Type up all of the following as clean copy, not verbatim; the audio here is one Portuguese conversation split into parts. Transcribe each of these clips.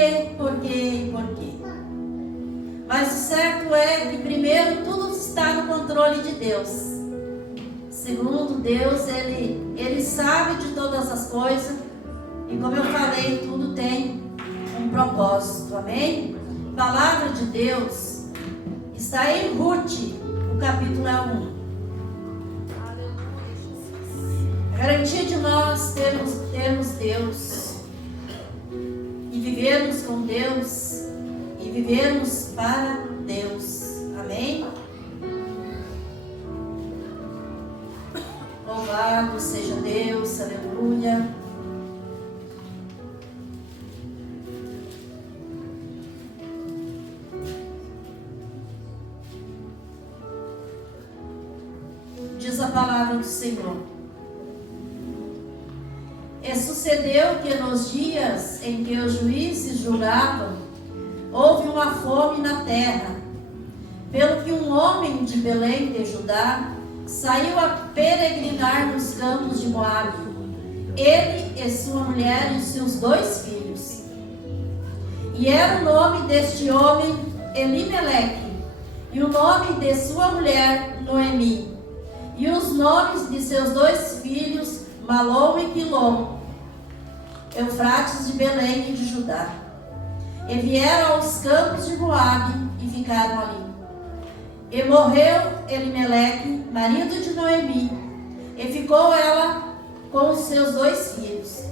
quê, por quê e por quê. Mas o certo é que primeiro tudo está no controle de Deus. Segundo, Deus, Ele sabe de todas as coisas. E como eu falei, tudo tem um propósito, amém? A palavra de Deus está em Ruth, o capítulo 1. A garantia de nós termos Deus e vivermos com Deus e vivermos para Deus, amém? Louvado seja Deus, aleluia. Diz a palavra do Senhor. E sucedeu que nos dias em que os juízes julgavam, houve uma fome na terra, pelo que um homem de Belém de Judá saiu a peregrinar nos campos de Moabe, ele e sua mulher e seus 2 filhos. E era o nome deste homem Elimeleque, e o nome de sua mulher Noemi, e os nomes de seus 2 filhos Malom e Quilom, Eufrates de Belém e de Judá. E vieram aos campos de Moabe e ficaram ali. E morreu Elimeleque, marido de Noemi, e ficou ela com os seus 2 filhos,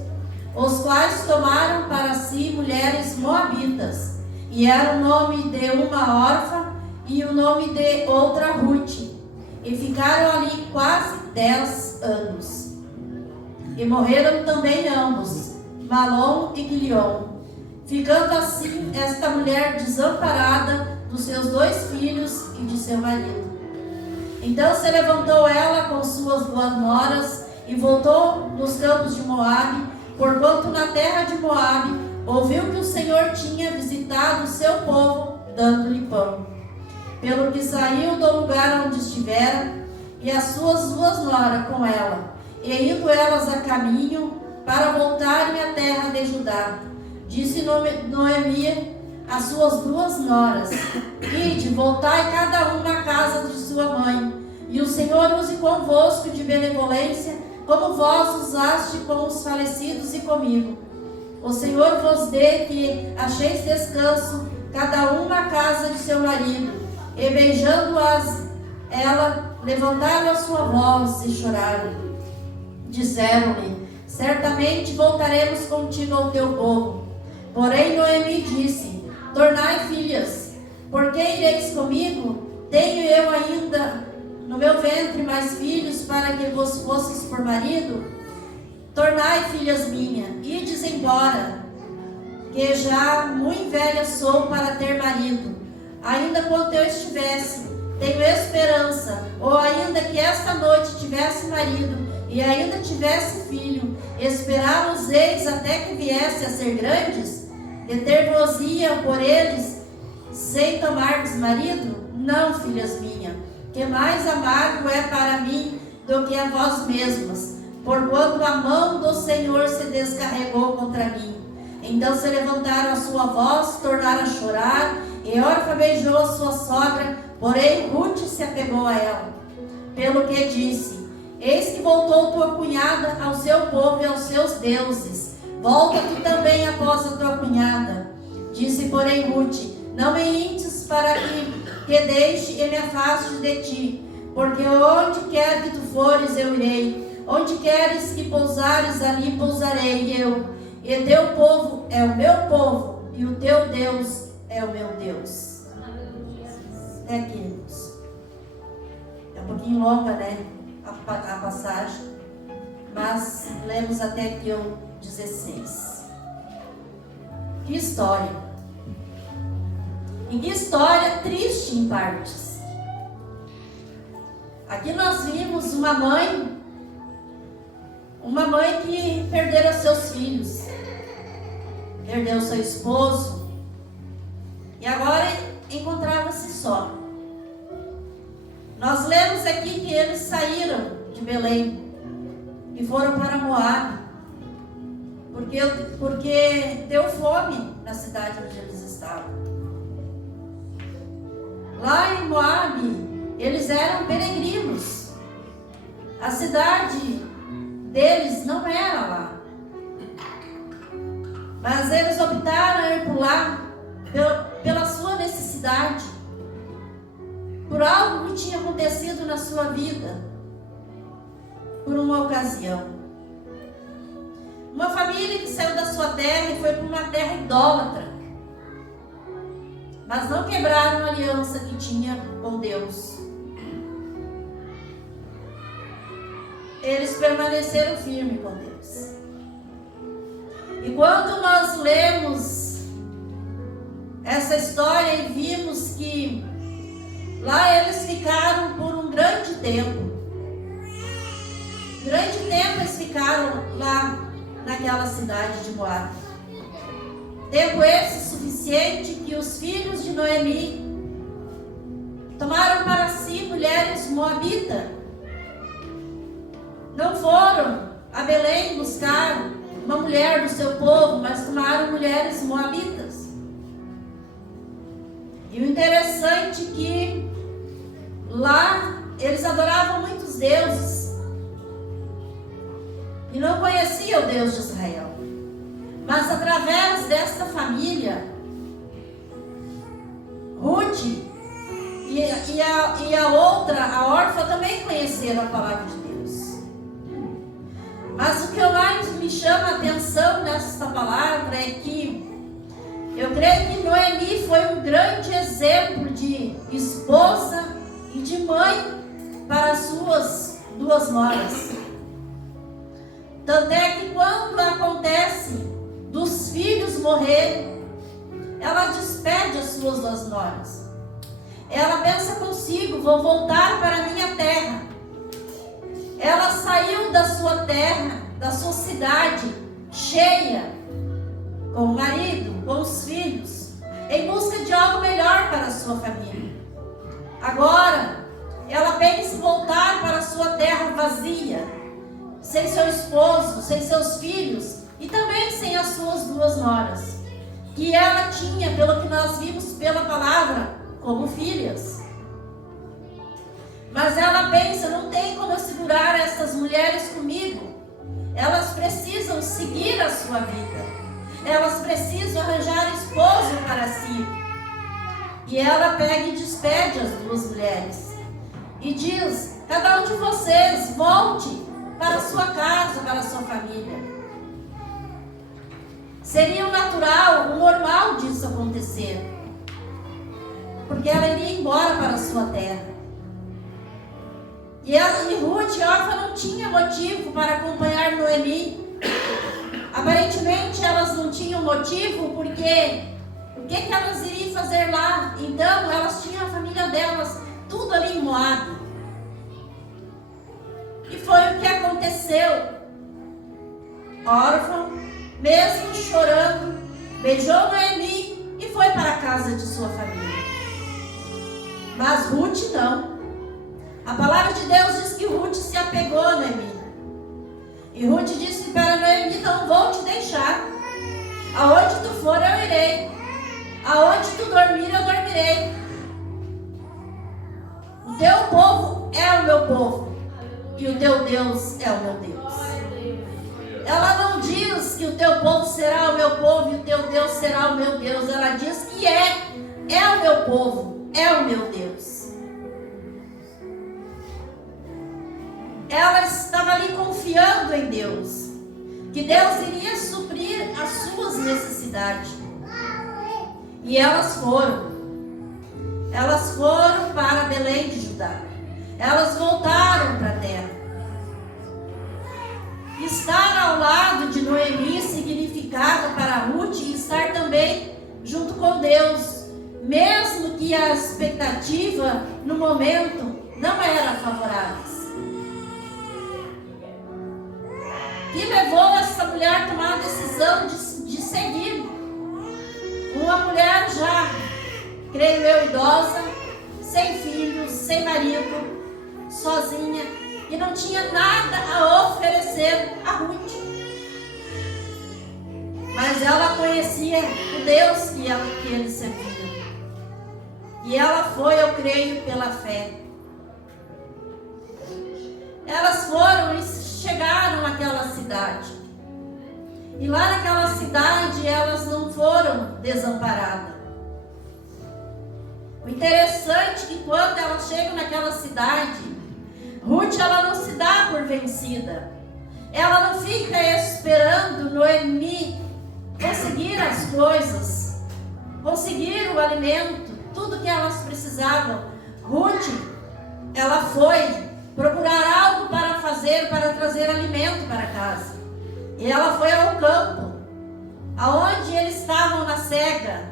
os quais tomaram para si mulheres moabitas, e era o nome de uma órfã e o nome de outra Ruth, e ficaram ali quase 10 anos. E morreram também ambos, Malom e Quiliom, ficando assim esta mulher desamparada dos seus 2 filhos e de seu marido. Então se levantou ela com suas 2 noras e voltou nos campos de Moabe, porquanto na terra de Moabe ouviu que o Senhor tinha visitado o seu povo, dando-lhe pão. Pelo que saiu do lugar onde estivera, e as suas 2 noras com ela, e indo elas a caminho para voltarem à terra de Judá, disse Noemi às suas 2 noras: ide, voltai cada uma à casa de sua mãe, e o Senhor use convosco de benevolência, como vós usaste com os falecidos e comigo. O Senhor vos dê que acheis descanso, cada uma à casa de seu marido. E beijando-as, ela levantaram a sua voz e choraram. Disseram-lhe: certamente voltaremos contigo ao teu povo. Porém Noemi disse: tornai filhas, porque ireis comigo? Tenho eu ainda no meu ventre mais filhos para que vos fosseis por marido? Tornai, filhas minhas, ides embora, que já muito velha sou para ter marido. Ainda quando eu estivesse, tenho esperança, ou ainda que esta noite tivesse marido, e ainda tivesse filho, esperá-los-eis até que viesse a ser grandes? Deter-vos-ia por eles, sem tomardes marido? Não, filhas minhas, que mais amargo é para mim do que a vós mesmas, porquanto a mão do Senhor se descarregou contra mim. Então se levantaram a sua voz, tornaram a chorar, e Orfa beijou a sua sogra, porém Ruth se apegou a ela. Pelo que disse: eis que voltou tua cunhada ao seu povo e aos seus deuses. Volta tu também após a tua cunhada. Disse, porém, Ruth: não me intes para que deixe e me afaste de ti, porque onde quer que tu fores, eu irei. Onde queres que pousares, ali pousarei eu. E teu povo é o meu povo, e o teu Deus é o meu Deus. Até aqui, irmãos. É um pouquinho longa, né? A passagem, mas lemos até aqui o 16. Que história! E que história triste em partes. Aqui nós vimos uma mãe que perdeu seus filhos, perdeu seu esposo, e agora encontrava-se só. Nós lemos aqui que eles saíram de Belém e foram para Moabe, porque deu fome na cidade onde eles estavam. Lá em Moabe, eles eram peregrinos. A cidade deles não era lá. Mas eles optaram a ir por lá pela sua necessidade, por algo que tinha acontecido na sua vida, por uma ocasião. Uma família que saiu da sua terra e foi para uma terra idólatra, mas não quebraram a aliança que tinha com Deus. Eles permaneceram firmes com Deus. E quando nós lemos essa história e vimos que lá eles ficaram por um grande tempo. Grande tempo eles ficaram lá naquela cidade de Moabe. Tempo esse suficiente que os filhos de Noemi tomaram para si mulheres moabitas. Não foram a Belém buscar uma mulher do seu povo, mas tomaram mulheres moabitas. E o interessante é que lá eles adoravam muitos deuses e não conheciam o Deus de Israel. Mas através desta família, Ruth e a outra, a órfã, também conheceram a palavra de Deus. Mas o que mais me chama a atenção nessa palavra é que eu creio que Noemi foi um grande exemplo de esposa e de mãe para as suas duas noras. Tanto é que quando acontece dos filhos morrerem, ela despede as suas duas noras. Ela pensa consigo: vou voltar para a minha terra. Ela saiu da sua terra, da sua cidade, cheia, com o marido, com os filhos, em busca de algo melhor para a sua família. Agora, ela pensa em voltar para a sua terra vazia, sem seu esposo, sem seus filhos e também sem as suas duas noras, que ela tinha, pelo que nós vimos pela palavra, como filhas. Mas ela pensa: não tem como eu segurar essas mulheres comigo. Elas precisam seguir a sua vida. Elas precisam arranjar esposo para si. E ela pega e despede as duas mulheres. E diz: cada um de vocês volte para a sua casa, para a sua família. Seria o natural, o normal disso acontecer. Porque ela iria embora para a sua terra. E Ruth, órfã, não tinha motivo para acompanhar Noemi. Aparentemente elas não tinham motivo, porque o que elas iriam fazer lá? Então elas tinham a família delas, tudo ali em Moabe. E foi o que aconteceu. Órfã, mesmo chorando, beijou Noemi e foi para a casa de sua família. Mas Ruth não. A palavra de Deus diz que Ruth se apegou a Noemi. E Ruth disse para Noemi: não vou te deixar. Aonde tu for, eu irei. Aonde tu dormir, eu dormirei. O teu povo é o meu povo. E o teu Deus é o meu Deus. Ela não diz que o teu povo será o meu povo e o teu Deus será o meu Deus. Ela diz que é o meu povo, é o meu Deus. Ela estava ali confiando em Deus, que Deus iria suprir as suas necessidades. E elas foram para Belém de Judá. Elas voltaram para a terra. Estar ao lado de Noemi significava para Ruth estar também junto com Deus, mesmo que a expectativa no momento não era favorável. Que levou essa mulher a tomar a decisão de seguir. Uma mulher já, creio eu, idosa, sem filhos, sem marido, sozinha, e não tinha nada a oferecer a Ruth. mas ela conhecia o Deus que ele servia. E ela foi, eu creio, pela fé. Elas foram e chegaram naquela cidade. E lá naquela cidade elas não foram desamparadas. O interessante é que quando elas chegam naquela cidade, Ruth ela não se dá por vencida. Ela não fica esperando Noemi conseguir as coisas, conseguir o alimento, tudo que elas precisavam. Ruth, ela foi procurar algo para fazer, para trazer alimento para casa. E ela foi ao campo, aonde eles estavam na cega,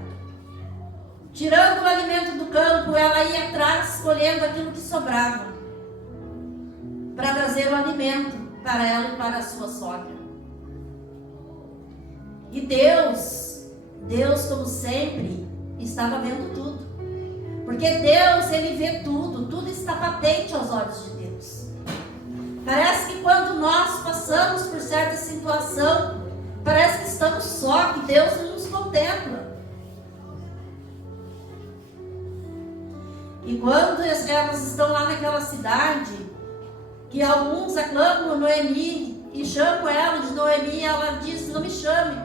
tirando o alimento do campo. Ela ia atrás, colhendo aquilo que sobrava, para trazer o alimento para ela e para a sua sogra. E Deus, como sempre, estava vendo tudo. Porque Deus, Ele vê tudo, tudo está patente aos olhos de Deus. Parece que quando nós passamos por certa situação, parece que estamos só, que Deus não nos contempla. E quando elas estão lá naquela cidade, que alguns aclamam Noemi e chamam ela de Noemi, ela diz: não me chame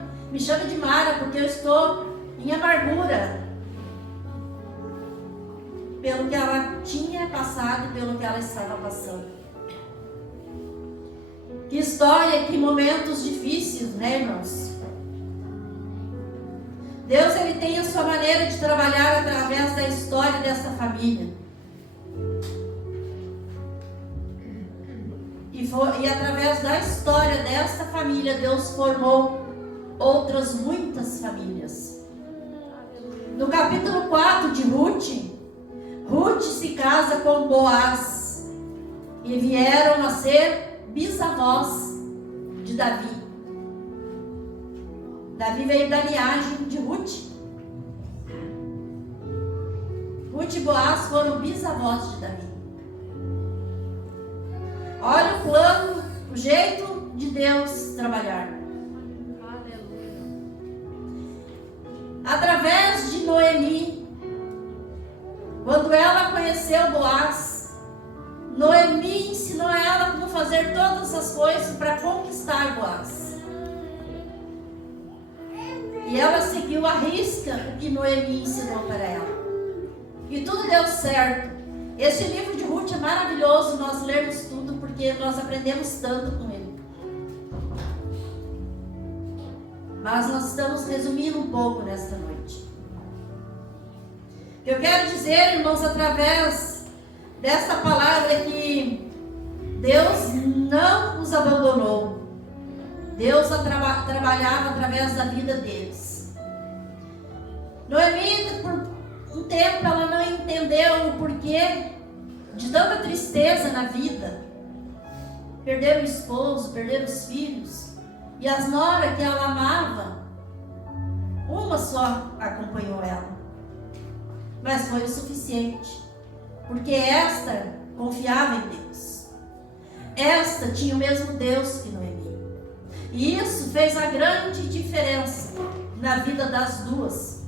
de Mara, porque eu estou em amargura pelo que ela tinha passado e pelo que ela estava passando. Que história, que momentos difíceis, né, irmãos? Deus, Ele tem a sua maneira de trabalhar através da história dessa família. E através da história dessa família, Deus formou outras muitas famílias. No capítulo 4 de Ruth se casa com Boaz e vieram a ser bisavós de Davi. Davi veio da linhagem de Ruth. Ruth e Boaz foram bisavós de Davi. Olha o plano, o jeito de Deus trabalhar. Através de Noemi, quando ela conheceu Boaz, Noemi ensinou a ela como fazer todas as coisas para conquistar Boaz. E ela seguiu à risca o que Noemi ensinou para ela. E tudo deu certo. Este livro de Ruth é maravilhoso, nós lermos tudo, porque nós aprendemos tanto com ele. Mas nós estamos resumindo um pouco nesta noite. Eu quero dizer, irmãos, através desta palavra, que Deus não os abandonou. Deus trabalhava através da vida deles. Noemi, por um tempo, ela não entendeu o porquê de tanta tristeza na vida. Perder o esposo, perder os filhos. E as noras que ela amava, uma só acompanhou ela. Mas foi o suficiente. Porque esta confiava em Deus. Esta tinha o mesmo Deus que Noemi. E isso fez a grande diferença na vida das duas.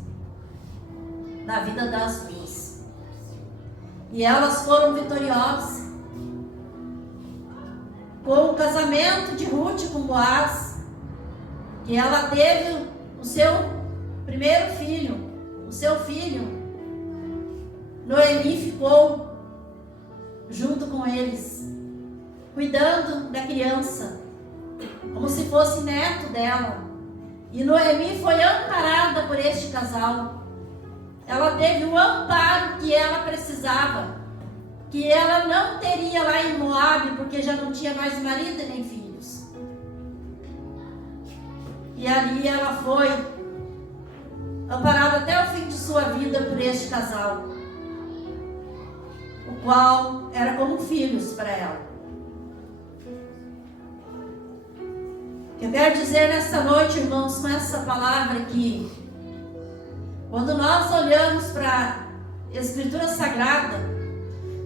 Na vida das duas. E elas foram vitoriosas. Com o casamento de Ruth com Boaz, que ela teve o seu primeiro filho, o seu filho, Noemi ficou junto com eles, cuidando da criança, como se fosse neto dela. E Noemi foi amparada por este casal. Ela teve o amparo que ela precisava, que ela não teria lá em Moabe, porque já não tinha mais marido nem filhos. E ali ela foi amparada até o fim de sua vida por este casal, o qual era como filhos para ela. Eu quero dizer nesta noite, irmãos, com essa palavra aqui, quando nós olhamos para a Escritura Sagrada,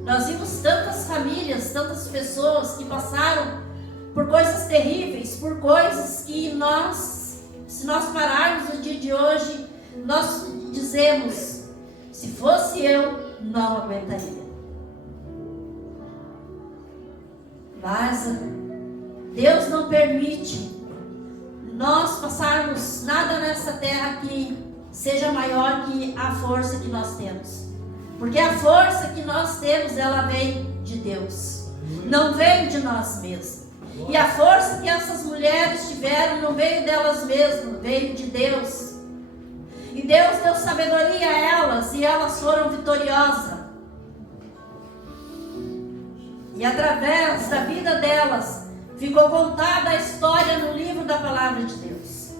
nós vimos tantas famílias, tantas pessoas que passaram por coisas terríveis, por coisas que nós Se nós pararmos no dia de hoje, nós dizemos, se fosse eu, não aguentaria. Mas Deus não permite nós passarmos nada nessa terra que seja maior que a força que nós temos. Porque a força que nós temos, ela vem de Deus. Não vem de nós mesmos. E a força que essas mulheres tiveram não veio delas mesmas, veio de Deus. E Deus deu sabedoria a elas e elas foram vitoriosas. E através da vida delas ficou contada a história no livro da palavra de Deus.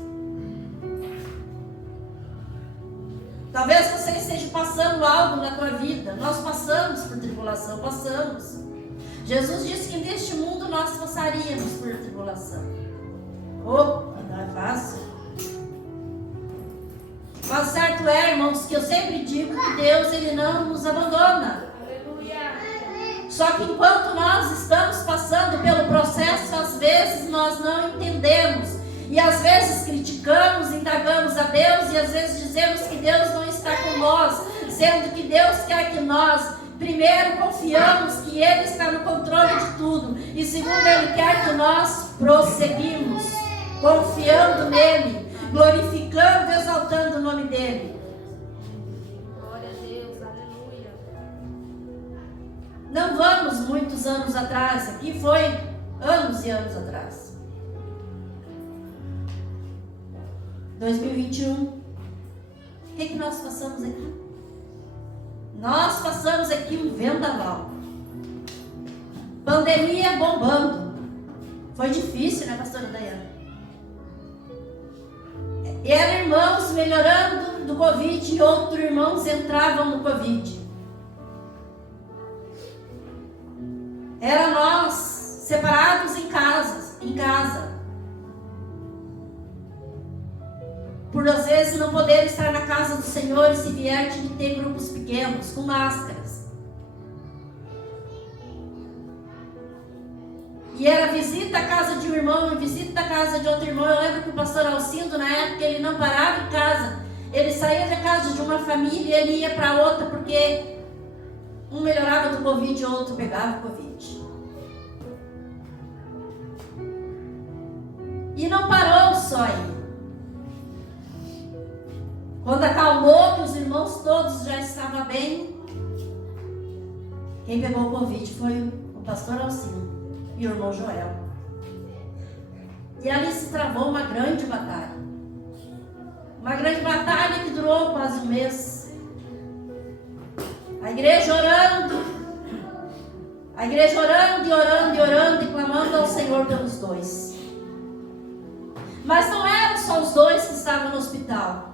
Talvez você esteja passando algo na tua vida. Nós passamos por tribulação, passamos. Jesus disse que neste mundo nós passaríamos por tribulação. Opa, não é fácil. Mas certo é, irmãos, que eu sempre digo que Deus, Ele não nos abandona. Só que enquanto nós estamos passando pelo processo, às vezes nós não entendemos. E às vezes criticamos, indagamos a Deus, e às vezes dizemos que Deus não está com nós, sendo que Deus quer que nós, primeiro, confiamos que Ele está no controle de tudo, e segundo, Ele quer que nós prosseguimos, confiando nele, glorificando e exaltando o nome dEle. Glória a Deus, aleluia. Não vamos muitos anos atrás, aqui foi anos e anos atrás. 2021, o que nós passamos aqui? Nós passamos aqui um vendaval. Pandemia bombando. Foi difícil, né, pastora Dayana? Eram irmãos melhorando do Covid e outros irmãos entravam no Covid. Era nós separados em casa. Por às vezes não poder estar na casa do Senhor, e se vier tinha que ter grupos pequenos, com máscaras. E era visita à casa de um irmão, visita à casa de outro irmão. Eu lembro que o pastor Alcindo, na época, ele não parava em casa. Ele saía da casa de uma família e ele ia para outra, porque um melhorava do Covid e o outro pegava o Covid. E não parou só aí. Quando acalmou, que os irmãos todos já estavam bem, quem pegou o Covid foi o pastor Alcindo e o irmão Joel. E ali se travou uma grande batalha. Uma grande batalha que durou quase um mês. A igreja orando e orando e clamando ao Senhor pelos dois. Mas não eram só os dois que estavam no hospital.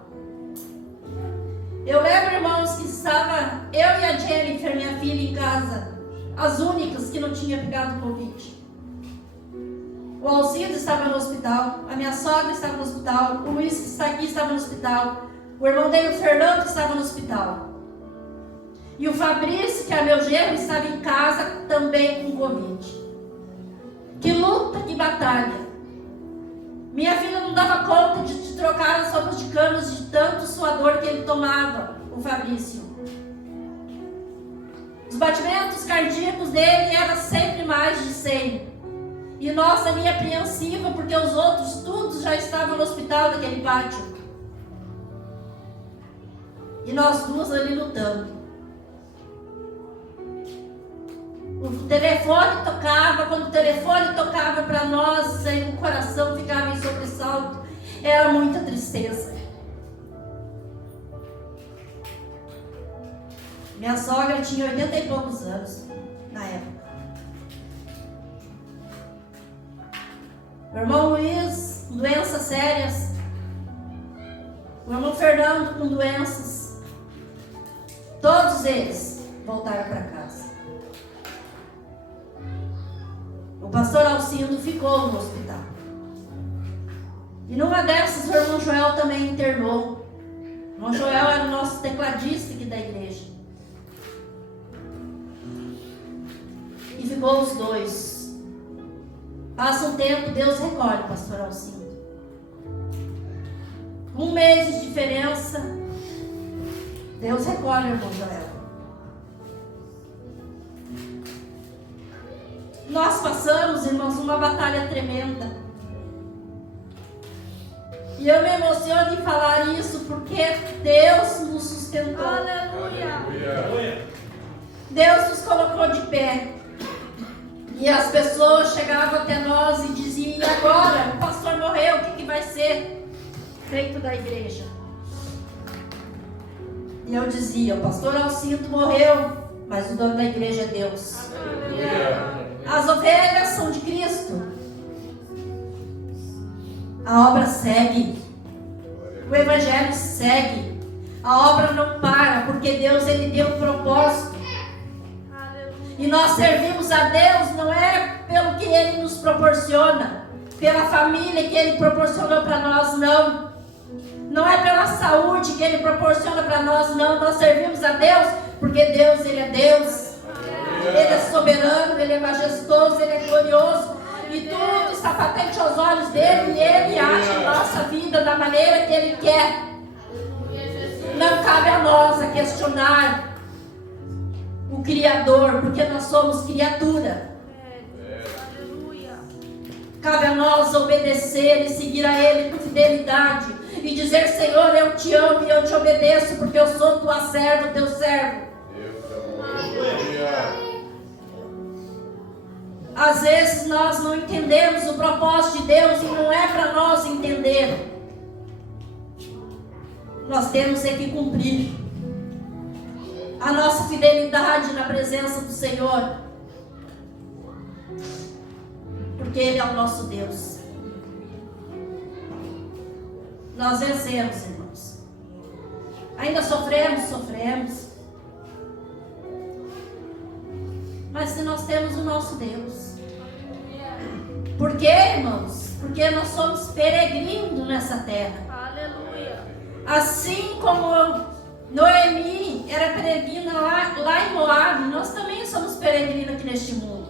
Eu lembro, irmãos, que estava eu e a Jennifer, minha filha, em casa, as únicas que não tinham pegado Covid. O Alcido estava no hospital, a minha sogra estava no hospital, o Luiz que está aqui estava no hospital, o irmão dele, o Fernando, estava no hospital. E o Fabrício, que é meu genro, estava em casa também com Covid. Que luta, que batalha. Minha filha não dava conta de trocar as roupas de cama de tanto suador que ele tomava, o Fabrício. Os batimentos cardíacos dele eram sempre mais de 100. E nossa, ali apreensiva, porque os outros todos já estavam no hospital daquele pátio. E nós duas ali lutando. O telefone tocava, quando o telefone tocava para nós, aí o coração ficava em sobressalto. Era muita tristeza. Minha sogra tinha 80 e poucos anos na época. O irmão Luiz, com doenças sérias. O irmão Fernando, com doenças. Todos eles voltaram para casa. O pastor Alcindo ficou no hospital. E numa dessas, o irmão Joel também internou. O irmão Joel era o nosso tecladista aqui da igreja. E ficou os dois. Passa um tempo, Deus recolhe o pastor Alcindo. Um mês de diferença. Deus recolhe, irmão Joel. Nós passamos, irmãos, uma batalha tremenda. E eu me emociono em falar isso porque Deus nos sustentou. Aleluia. Deus nos colocou de pé. E as pessoas chegavam até nós e diziam: e agora? O pastor morreu, o que vai ser feito da igreja? E eu dizia: o pastor Alcindo morreu, mas o dono da igreja é Deus. As ovelhas são de Cristo. A obra segue. O evangelho segue. A obra não para, porque Deus, ele deu um propósito. E nós servimos a Deus não é pelo que Ele nos proporciona, pela família que Ele proporcionou para nós, não. Não é pela saúde que Ele proporciona para nós, não. Nós servimos a Deus porque Deus, Ele é Deus. Ele é soberano, Ele é majestoso, Ele é glorioso. E tudo está patente aos olhos dEle e Ele age em nossa vida da maneira que Ele quer. Não cabe a nós a questionar o Criador, porque nós somos criatura. Cabe a nós obedecer e seguir a Ele com fidelidade e dizer: Senhor, eu te amo e eu te obedeço porque eu sou tua serva, teu servo. Às vezes nós não entendemos o propósito de Deus e não é para nós entender. Nós temos que cumprir a nossa fidelidade na presença do Senhor, porque Ele é o nosso Deus. Nós vencemos, irmãos. Ainda sofremos, mas se nós temos o nosso Deus. Por quê, irmãos? Porque nós somos peregrinos nessa terra. Aleluia. Assim como Noemi era peregrina lá em Moabe, nós também somos peregrinos aqui neste mundo.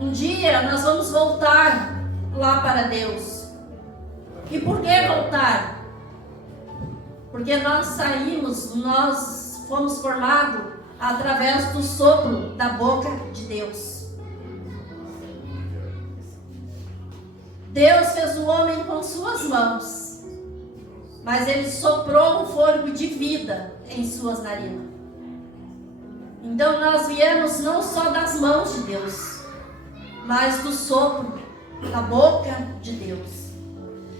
Um dia nós vamos voltar lá para Deus. E por que voltar? Porque nós fomos formados através do sopro da boca de Deus. Deus fez o homem com suas mãos, mas Ele soprou o fôlego de vida em suas narinas. Então nós viemos não só das mãos de Deus, mas do sopro da boca de Deus.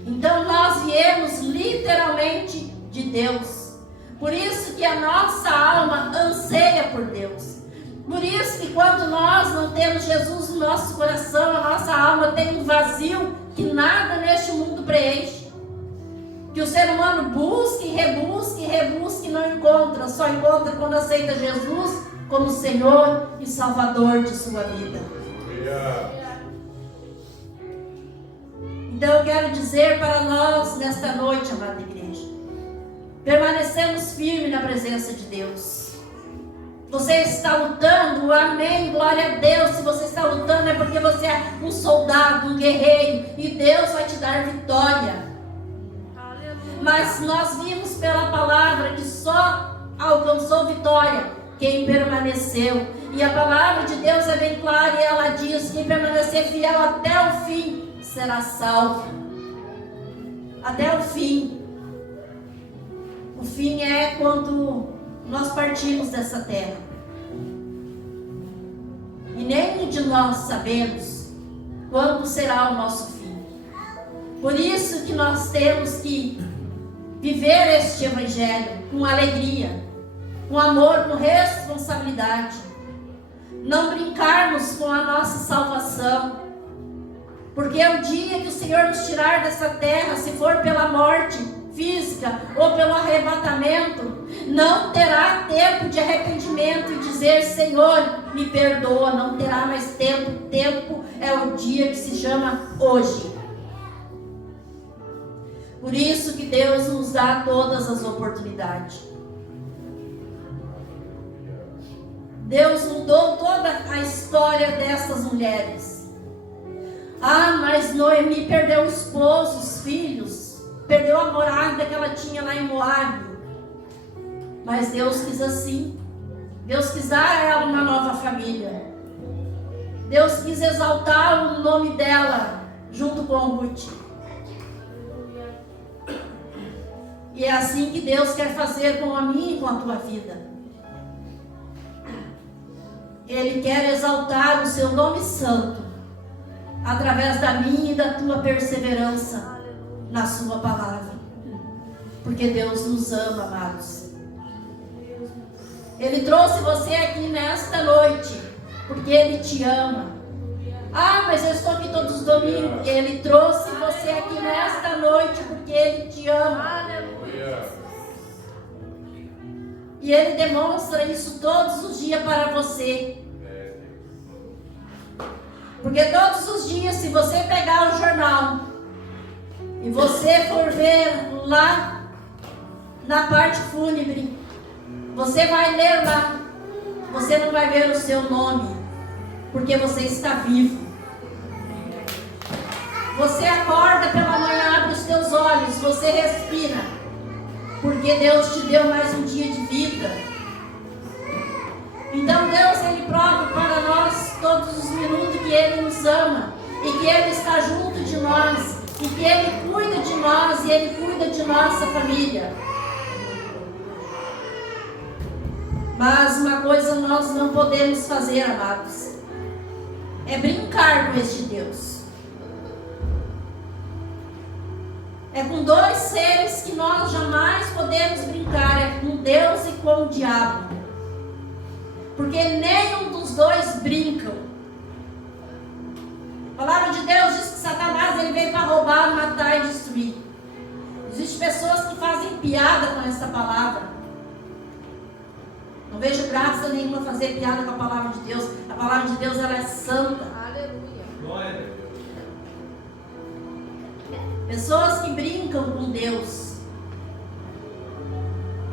Então nós viemos literalmente de Deus. Por isso que a nossa alma anseia por Deus. Por isso que quando nós não temos Jesus no nosso coração, a nossa alma tem um vazio que nada neste mundo preenche. Que o ser humano busca e rebusca e não encontra. Só encontra quando aceita Jesus como Senhor e Salvador de sua vida. Então eu quero dizer para nós nesta noite, amada igreja, permanecemos firmes na presença de Deus. Você está lutando, amém, glória a Deus. Se você está lutando é porque você é um soldado, um guerreiro, e Deus vai te dar vitória. Aleluia. Mas nós vimos pela palavra que só alcançou vitória quem permaneceu. E a palavra de Deus é bem clara e ela diz: quem permanecer fiel até o fim será salvo. Até o fim. O fim é quando nós partimos dessa terra. E nenhum de nós sabemos quando será o nosso fim. Por isso que nós temos que viver este evangelho com alegria, com amor, com responsabilidade. Não brincarmos com a nossa salvação. Porque é o dia que o Senhor nos tirar dessa terra, se for pela morte física ou pelo arrebatamento, não terá tempo de arrependimento e dizer: Senhor, me perdoa. Não terá mais tempo. Tempo é o dia que se chama hoje. Por isso que Deus nos dá todas as oportunidades. Deus mudou toda a história dessas mulheres. Ah, mas Noemi perdeu o esposo, os filhos, perdeu a morada que ela tinha lá em Moabe. Mas Deus quis assim. Deus quis dar a ela uma nova família. Deus quis exaltar o nome dela junto com Ruth. E é assim que Deus quer fazer com a minha e com a tua vida. Ele quer exaltar o seu nome santo através da minha e da tua perseverança na sua palavra. Porque Deus nos ama, amados. Ele trouxe você aqui nesta noite porque Ele te ama. Ah, mas eu estou aqui todos os domingos. Ele trouxe você aqui nesta noite porque Ele te ama. E Ele demonstra isso todos os dias para você. Porque todos os dias, se você pegar o jornal e você for ver lá na parte fúnebre, você vai ler lá, você não vai ver o seu nome, porque você está vivo. Você acorda pela manhã, abre os teus olhos, você respira, porque Deus te deu mais um dia de vida. Então Deus, Ele prova para nós todos os minutos que Ele nos ama, e que Ele está junto de nós, e que Ele cuida de nós, e Ele cuida de nossa família. Mas uma coisa nós não podemos fazer, amados, é brincar com este Deus. É com dois seres que nós jamais podemos brincar, é com Deus e com o diabo. Porque nenhum dos dois brincam. A palavra de Deus diz que Satanás ele veio para roubar, matar e destruir. Existem pessoas que fazem piada com essa palavra. Não vejo graça nenhuma fazer piada com a palavra de Deus. A palavra de Deus ela é santa. Aleluia. Glória a Deus. Pessoas que brincam com Deus.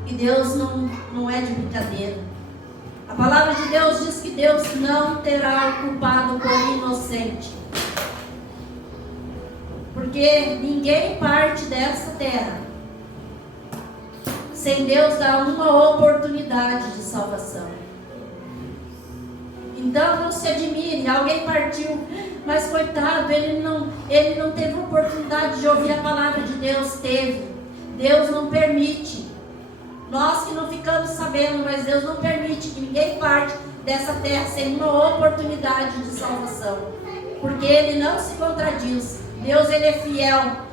E Deus não é de brincadeira. A palavra de Deus diz que Deus não terá o culpado por inocente. Porque ninguém parte dessa terra sem Deus dar uma oportunidade de salvação. Então não se admire, alguém partiu, mas coitado, ele não teve oportunidade de ouvir a palavra de Deus. Teve. Deus não permite. Nós que não ficamos sabendo, mas Deus não permite que ninguém parte dessa terra sem uma oportunidade de salvação. Porque Ele não se contradiz. Deus, Ele é fiel.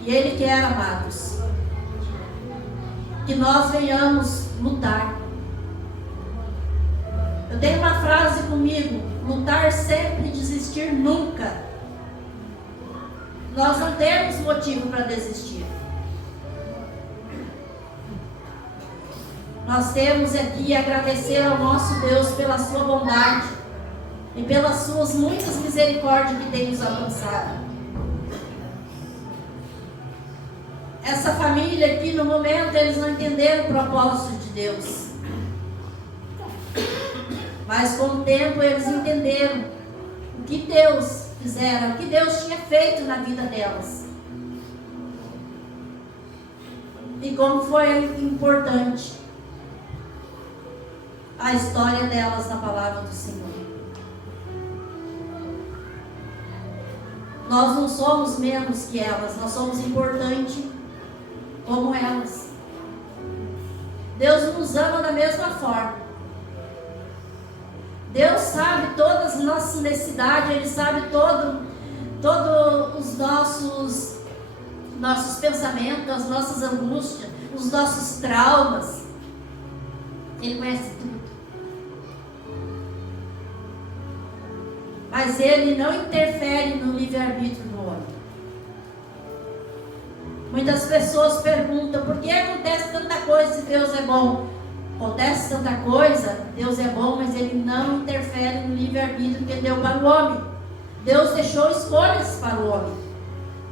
E Ele quer, amados, que nós venhamos lutar. Eu tenho uma frase comigo: lutar sempre, desistir nunca. Nós não temos motivo para desistir. Nós temos aqui agradecer ao nosso Deus pela sua bondade e pelas suas muitas misericórdias que tem nos alcançado. Essa família aqui, no momento, eles não entenderam o propósito de Deus. Mas com o tempo eles entenderam o que Deus fizeram, o que Deus tinha feito na vida delas. E como foi importante a história delas na palavra do Senhor. Nós não somos menos que elas, nós somos importantes como elas. Deus nos ama da mesma forma. Deus sabe todas as nossas necessidades, Ele sabe todos os nossos pensamentos, as nossas angústias, os nossos traumas. Ele conhece tudo. Mas Ele não interfere no livre-arbítrio do homem. Muitas pessoas perguntam: por que acontece tanta coisa se Deus é bom? Acontece tanta coisa, Deus é bom, mas Ele não interfere no livre-arbítrio que deu para o homem. Deus deixou escolhas para o homem.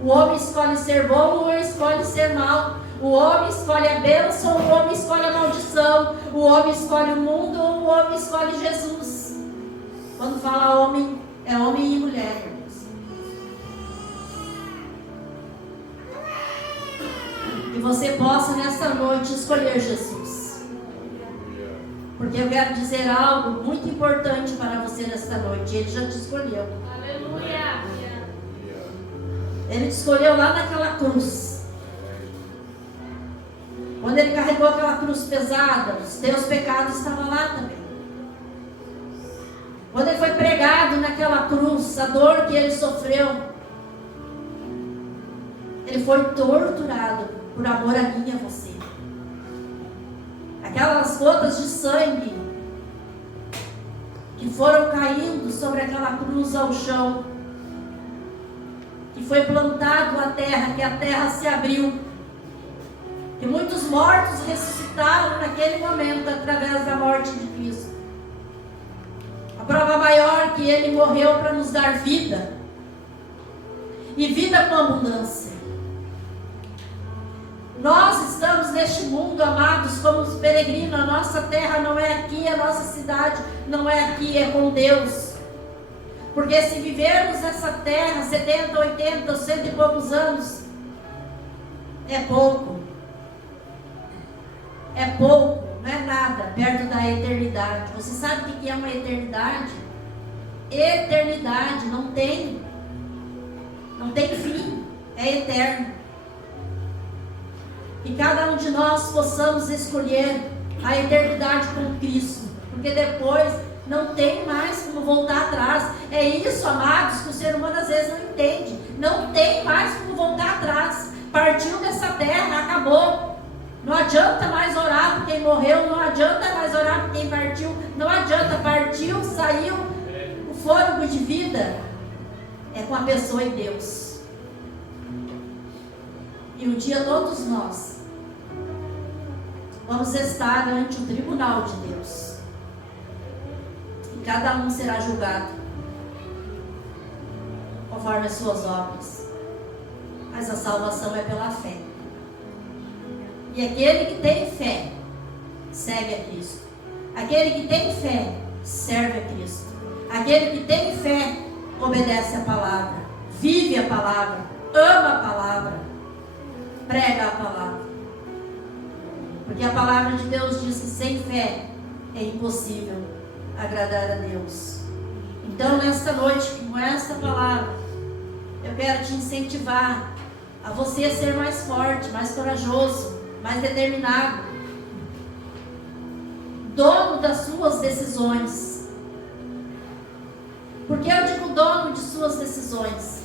O homem escolhe ser bom, o homem escolhe ser mau. O homem escolhe a bênção, o homem escolhe a maldição. O homem escolhe o mundo, ou o homem escolhe Jesus. Quando fala homem, é homem e mulher. Que você possa nesta noite escolher Jesus. Porque eu quero dizer algo muito importante para você nesta noite. Ele já te escolheu. Aleluia. Ele te escolheu lá naquela cruz. Quando ele carregou aquela cruz pesada, os teus pecados estavam lá também. Quando ele foi pregado naquela cruz, a dor que ele sofreu, ele foi torturado por amor a mim e a você. Aquelas gotas de sangue que foram caindo sobre aquela cruz ao chão, que foi plantado a terra, que a terra se abriu, que muitos mortos ressuscitaram naquele momento através da morte de Cristo. A prova maior que ele morreu para nos dar vida, e vida com abundância. Nós estamos neste mundo, amados, como os peregrinos. A nossa terra não é aqui, a nossa cidade não é aqui, é com Deus. Porque se vivermos nessa terra 70, 80, 100 e poucos anos, é pouco. É pouco, não é nada perto da eternidade. Você sabe o que é uma eternidade? Eternidade não tem fim, é eterno. Que cada um de nós possamos escolher a eternidade com Cristo, porque depois não tem mais como voltar atrás. É isso, amados, que o ser humano às vezes não entende. Não tem mais como voltar atrás. Partiu dessa terra, acabou. Não adianta mais orar por quem morreu, não adianta mais orar por quem partiu, não adianta, partiu, saiu, o fôlego de vida é com a pessoa e Deus. E um dia todos nós vamos estar ante o tribunal de Deus. E cada um será julgado conforme as suas obras. Mas a salvação é pela fé. E aquele que tem fé segue a Cristo. Aquele que tem fé serve a Cristo. Aquele que tem fé obedece a palavra, vive a palavra, ama a palavra, prega a palavra. Porque a palavra de Deus diz que sem fé é impossível agradar a Deus. Então, nesta noite, com esta palavra, eu quero te incentivar a você ser mais forte, mais corajoso, mais determinado, dono das suas decisões. Por que eu digo dono de suas decisões?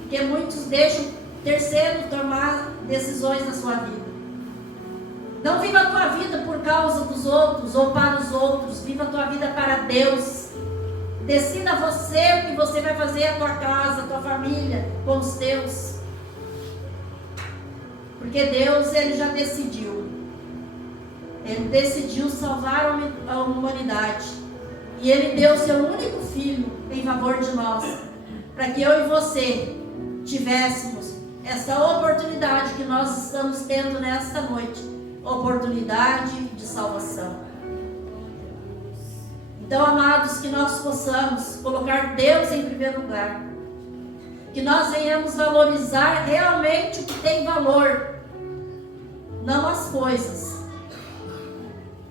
Porque muitos deixam terceiros tomar decisões na sua vida. Não viva a tua vida por causa dos outros ou para os outros. Viva a tua vida para Deus. Decida você o que você vai fazer a tua casa, a tua família, com os teus. Porque Deus, Ele já decidiu. Ele decidiu salvar a humanidade. E Ele deu seu único Filho em favor de nós. Para que eu e você tivéssemos essa oportunidade que nós estamos tendo nesta noite. Oportunidade de salvação. Então, amados, que nós possamos colocar Deus em primeiro lugar. Que nós venhamos valorizar realmente o que tem valor, não as coisas.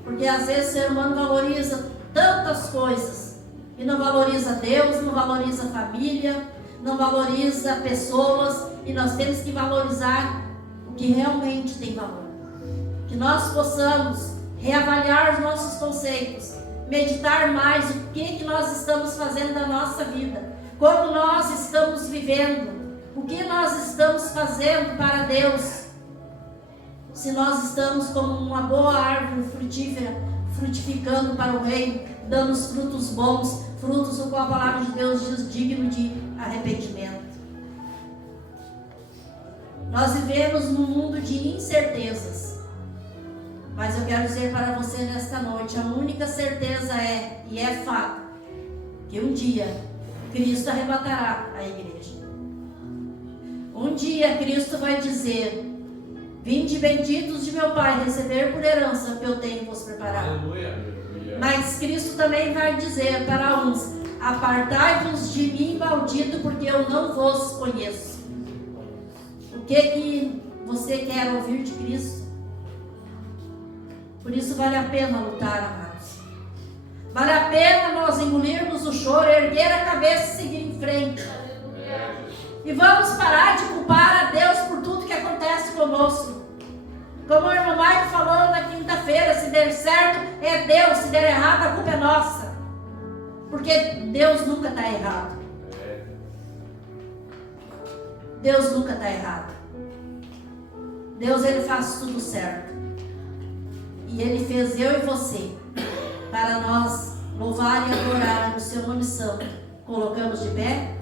Porque às vezes o ser humano valoriza tantas coisas e não valoriza Deus, não valoriza a família, não valoriza pessoas, e nós temos que valorizar o que realmente tem valor. Que nós possamos reavaliar os nossos conceitos, meditar mais o que nós estamos fazendo da nossa vida, como nós estamos vivendo, o que nós estamos fazendo para Deus. Se nós estamos como uma boa árvore frutífera, frutificando para o reino, dando os frutos bons, frutos com a palavra de Deus diz digno de arrependimento. Nós vivemos num mundo de incertezas, mas eu quero dizer para você nesta noite, a única certeza é, e é fato, que um dia Cristo arrebatará a igreja. Um dia Cristo vai dizer: vinde benditos de meu Pai, receber por herança o que eu tenho vos preparado. Aleluia. Mas Cristo também vai dizer para uns: Apartai-vos de mim, maldito, porque eu não vos conheço. O que você quer ouvir de Cristo? Por isso vale a pena lutar, amados. Vale a pena nós engolirmos o choro, erguer a cabeça e seguir em frente. E vamos parar de culpar a Deus por tudo que acontece conosco. Como o irmão Mike falou na quinta-feira, se der certo é Deus, se der errado a culpa é nossa. Porque Deus nunca está errado. Deus nunca está errado. Deus, Ele faz tudo certo. E Ele fez eu e você para nós louvar e adorar o seu nome santo. Colocamos de pé.